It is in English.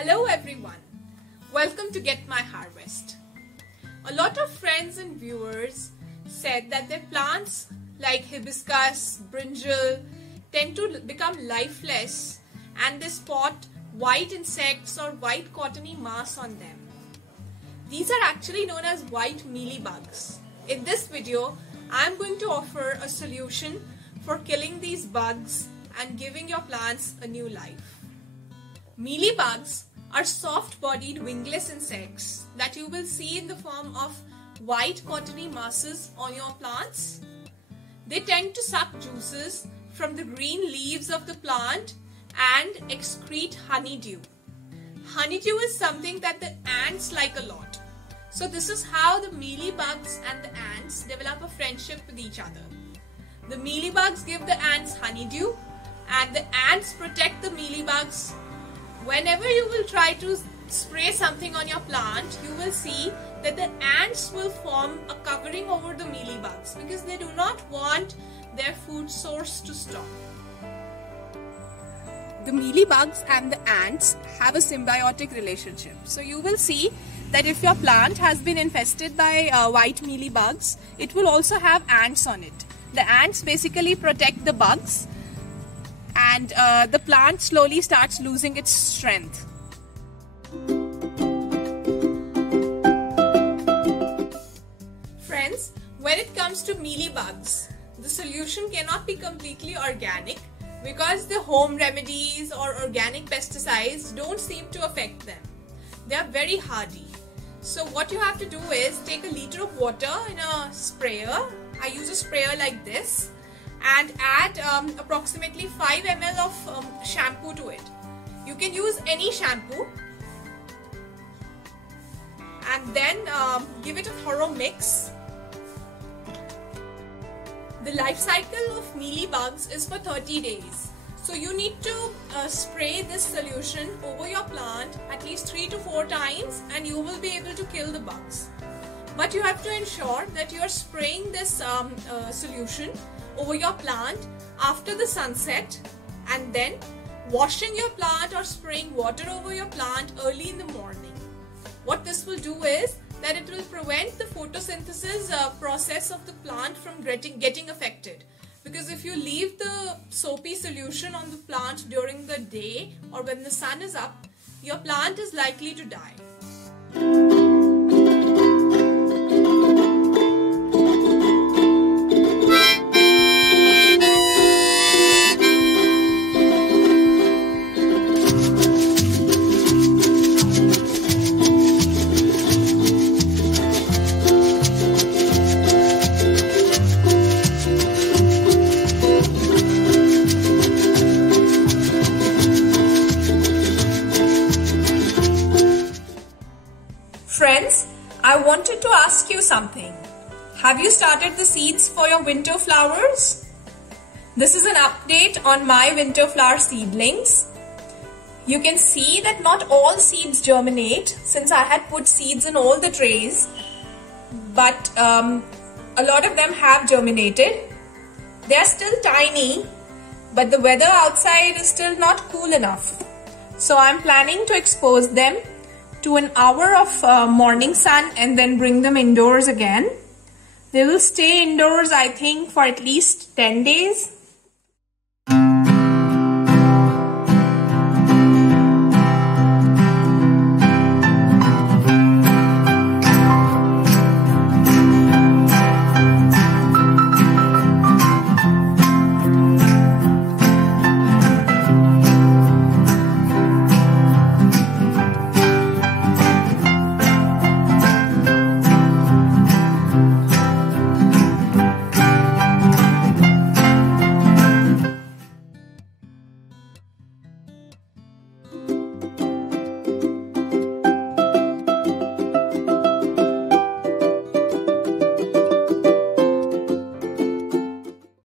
Hello everyone, welcome to Get My Harvest. A lot of friends and viewers said that their plants like hibiscus, brinjal tend to become lifeless and they spot white insects or white cottony mass on them. These are actually known as white mealybugs. In this video, I am going to offer a solution for killing these bugs and giving your plants a new life. Mealybugs are soft-bodied wingless insects that you will see in the form of white cottony masses on your plants. They tend to suck juices from the green leaves of the plant and excrete honeydew. Honeydew is something that the ants like a lot. So this is how the mealybugs and the ants develop a friendship with each other. The mealybugs give the ants honeydew and the ants protect the mealybugs. Whenever you will try to spray something on your plant, you will see that the ants will form a covering over the mealybugs because they do not want their food source to stop. The mealybugs and the ants have a symbiotic relationship. So you will see that if your plant has been infested by white mealybugs, it will also have ants on it. The ants basically protect the bugs and the plant slowly starts losing its strength. Friends, when it comes to mealybugs, the solution cannot be completely organic because the home remedies or organic pesticides don't seem to affect them. They are very hardy. So what you have to do is take a liter of water in a sprayer. I use a sprayer like this, and add approximately 5 ml of shampoo to it. You can use any shampoo and then give it a thorough mix. The life cycle of mealybugs is for 30 days. So you need to spray this solution over your plant at least 3 to 4 times and you will be able to kill the bugs. But you have to ensure that you are spraying this solution over your plant after the sunset and then washing your plant or spraying water over your plant early in the morning. What this will do is that it will prevent the photosynthesis process of the plant from getting affected. Because if you leave the soapy solution on the plant during the day or when the sun is up, your plant is likely to die. Friends, I wanted to ask you something. Have you started the seeds for your winter flowers? This is an update on my winter flower seedlings. You can see that not all seeds germinate since I had put seeds in all the trays, but a lot of them have germinated. They are still tiny, but the weather outside is still not cool enough. So I'm planning to expose them to an hour of morning sun and then bring them indoors again. They will stay indoors, I think, for at least 10 days.